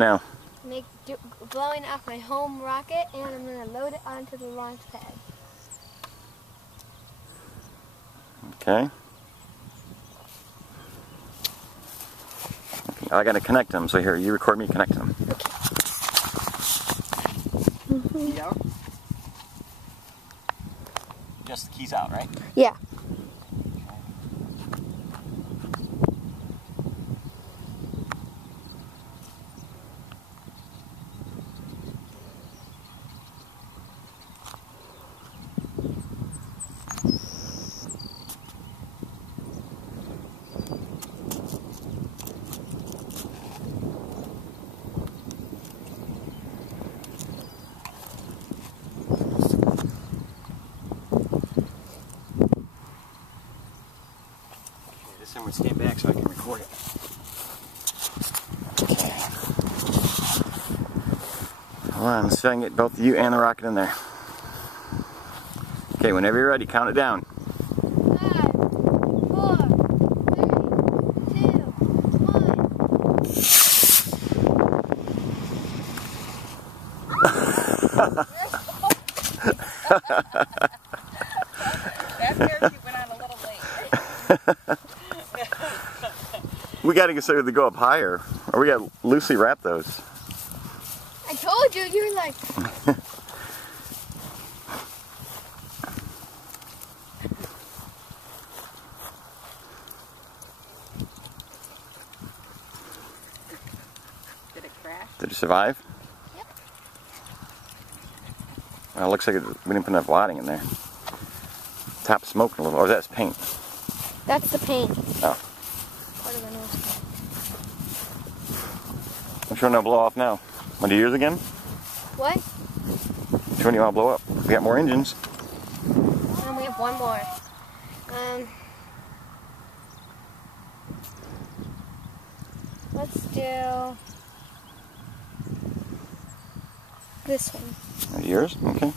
Now, blowing off my home rocket, and I'm going to load it onto the launch pad. okay. I gotta connect them, so here, you record me, connect them. Okay. Key out? Just the keys out, right? Yeah. This time we stand back so I can record it. Okay. Hold on, let's see if I can get both you and the rocket in there. Okay, whenever you're ready, count it down. 5, 4, 3, 2, 1. That parachute went on a little late. We gotta consider to go up higher, or we gotta loosely wrap those. I told you, you're like... Did it crash? Did it survive? Yep. Well, it looks like we didn't put enough wadding in there. Top smoking a little, or that's paint. That's the paint. Oh. Part of the nose. Which one do I blow off now? Want to do yours again? What? Which one do you want to blow up? We got more engines. And we have one more. Let's do this one. Yours? Okay.